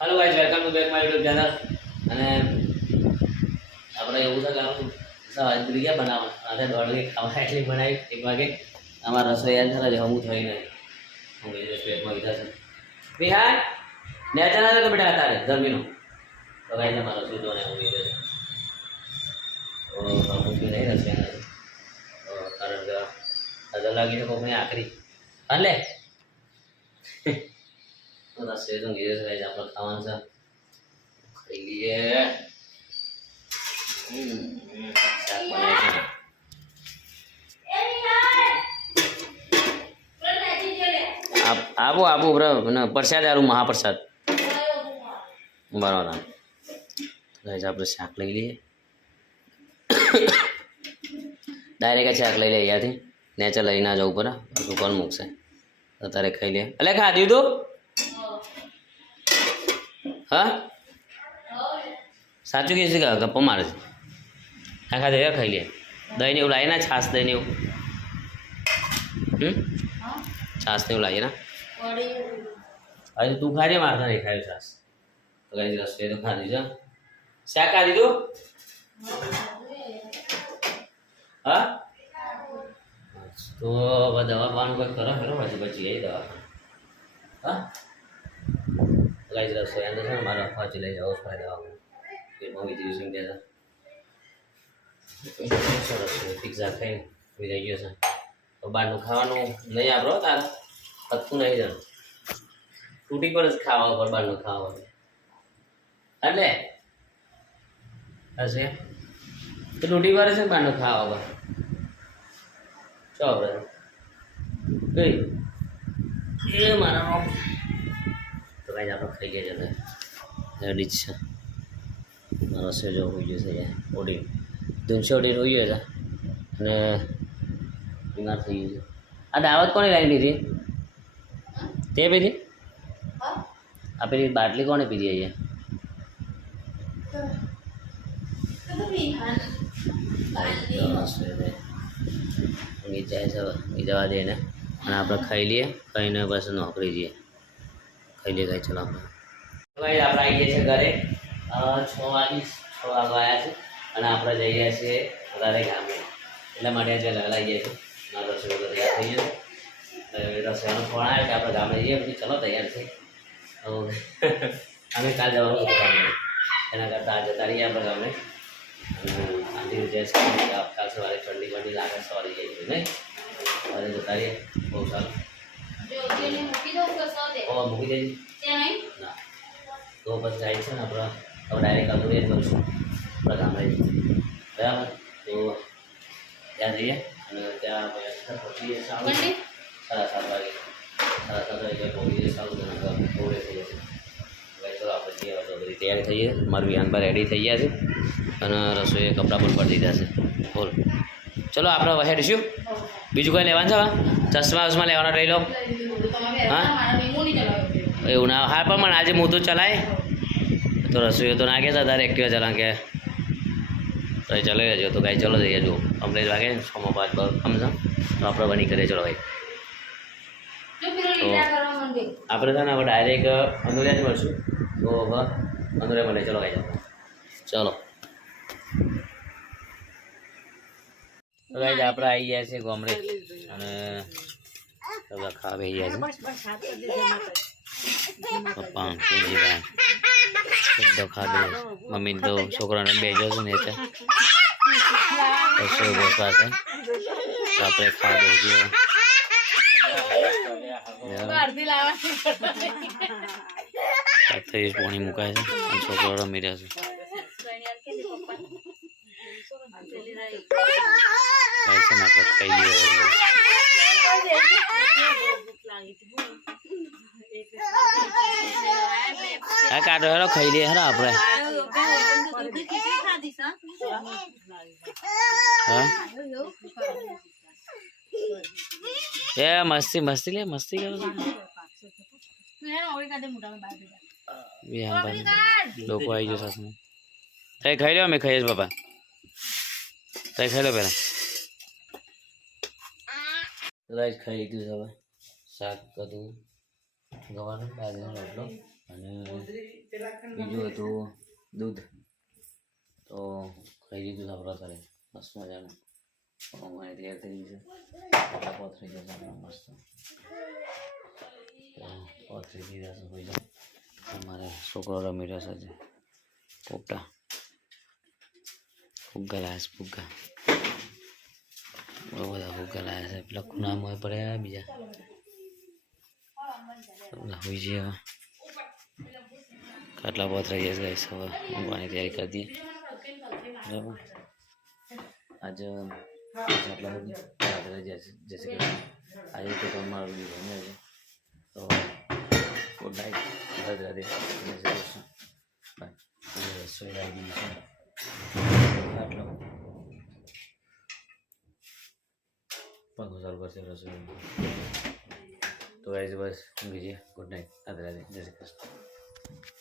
hello guys welcome to back my YouTube channel અને આપણે એવું છે કે આપણું સવાજ બીજા બનાવવા આજે દોડલી ખાવા એટલી બનાવી 1 વાગે અમારા રસોઈયા છે ને હું થઈ નહીં હું એ પેટમાં વિધા છે વિહાર ને ચલા તો બેટા તારે જમીનો તો ગાઈસ અમારો સુજો ને હું વિધા છે ઓ હું કે નહીં રસોઈયા તો કારણ કે આજે લાગી તો કોઈ આખરી હાલે तो रस्ते तो गिरे से गाइस आप लोग खावन सा खाई लिए शाक बनाए आप आबो आबो ब्रो ना प्रसाद आरू महाप्रसाद बराबर गाइस आप लोग शाक લઈ लिए ડાયરેક્ટ શાક લઈ લે યાથી નેચર લઈ ના જવું પડે તો કોણ મૂકશે અત્યારે ખાઈ લે એટલે ખા દીધું हाँ साचू कैसे का गप्पा मारे आखा दे खाई लिया दही ने उलाई ना छाछ दही ने छाछ ने उलाई ना अरे तू खा रही मारता नहीं खाए छाछ तो कहीं रस्ते तो खा दीजिए क्या खा दी तू हाँ तो दवा पान को करो फिर बची बची यही दवा हाँ गाइस रसोई अंदर से हमारा फाच ले जाओ उस फायदा हो फिर मम्मी जी सिंह दे सरस पिज्जा खाई विदाई गयो છે તો બહારનું ખાવાનું નહીં આપણો તાર હતું નહીં જાણ તૂટી પર જ ખાવા પર બહારનું ખાવા એટલે હશે તો તૂટી પર છે બહારનું ખાવા પર ચો આપણે ગઈ એ મારા तो गाइस आप लोग खाई गए जल्दी रेडी છે મારો સેજો હોઈ ગયો છે ઓડી 200 ઓડી હોઈ ગયો છે અને બીમાર થઈ ગયો આ દાવત કોણે લાવી લીધી તે પીધી આ પેલી બાટલી કોણે પીધી અહીંયા જવા દે ને અને આપણે ખાઈ લઈએ ખાઈને બસ નોકરી જઈએ खाई ले गए चलो भाई आप आई गए घरे 6 वागे आया है અને આપણે જઈએ છીએ ઘરે ગામે એટલા માટે આજે લગલાઈ જાય છે મારો રસોઈ તૈયાર થઈ ગયો રસોઈનો ફોન આવ્યો કે આપણે ગામે જઈએ પછી ચલો તૈયાર છે અમે કાલ જવાનું હતું ગામે એના કરતાં આજે જતા રહીએ આપણે ગામે આંધી જઈશ કાલ સવારે ઠંડી બંડી લાગે સવારે જઈએ નહીં સવારે જતા રહીએ બહુ સારું મૂકી દેજે ના તો બસ જાય છે ને આપણે હવે ડાયરેક્ટ અધૂરે જ કરીશું આપણા ગામડે બરાબર તો ત્યાં જઈએ અને ત્યાં પહોંચીએ સારું 7:30 વાગે 7:30 પહોંચીએ સારું થોડે થઈ જશે હવે ચલો આપણે જઈએ તો બધી તૈયારી થઈએ મારું વિહાનભાઈ રેડી થઈ ગયા છે અને રસોઈએ કપડાં પણ પડી દીધા છે બોલ ચલો આપણે વહેડીશું બીજું કંઈ લેવાનું છે ચશ્મા વસમાં લેવાના રહી લો હા એવું ના હા પણ મને આજે હું તો ચલાય તો રસોઈ તો ના કહેતા તારે એક્ટિવા ચલા કે તો ચલાવી લેજો તો કાંઈ ચલો જઈએ જો અમને વાગે 6:05 પર સમજો તો આપણે બની કરીએ ચલો ભાઈ તો આપણે છે ને હવે ડાયરેક્ટ અંદુરિયા જ મળશું તો હવે અંદુરિયા મળે ચલો ભાઈ ચલો ગાઈસ આપણે આવી ગયા છે ગામડે અને બધા ખાવા ગયા છે પપ્પા કેજીભાઈ બધો ખાધો મમ્મી તો છોકરાને બેજો છે ને એટલે રસોઈ બોસવા છે તો આપણે ખાવા બેસીએ પાણી મુકાય છે અને છોકરો રમી રહ્યા છે આપણે ખાઈ લઈએ હા કાઢો હેરો ખાઈ લઈએ હેરો આપણે એ મસ્તી મસ્તી લે મસ્તી કરો લોકો આવી ગયો સાથે તઈ ખાઈ લો અમે ખાઈએ બાપા તઈ ખાઈ લો પેલા રાઈસ ખાઈ લીધું છે હવે શાક કદું ગવાનો બાજરીનો રોટલો અને બીજું હતું દૂધ તો ખાઈ લીધું આપણે અત્યારે મસ્ત મજાનું ઊંઘવાની તૈયાર થઈ ગઈ છે પોથરી જશે આપણે મસ્ત તો પોથરી દીધા છે હોઈ જાઓ અમારે છોકરો રમી રહ્યો છે પોપટા ફુગ્ગા લાયા છે ફુગ્ગા બહુ બધા ફુગ્ગા લાયા છે પેલા ખૂણામાં પડ્યા બીજા પેલા હોઈ જઈએ હવે ખાટલા પોથરાઈ જશે ગાઈસ હવે ઊંઘવાની તૈયારી કરી દઈએ બરાબર આજે ખાટલા બધી રાત્રે જશે કે આજે તો તમારું વિડીયો બને છે તો ગુડ નાઇટ રાધે રાધે જય શ્રી કૃષ્ણ બાય રસોઈ લાવી દીધી છે ખાટલો પંખો ચાલુ કરશે રસોઈ તો ગાઈસ બસ ઊંઘી જઈએ ગુડ નાઇટ રાધે રાધે જય શ્રી કૃષ્ણ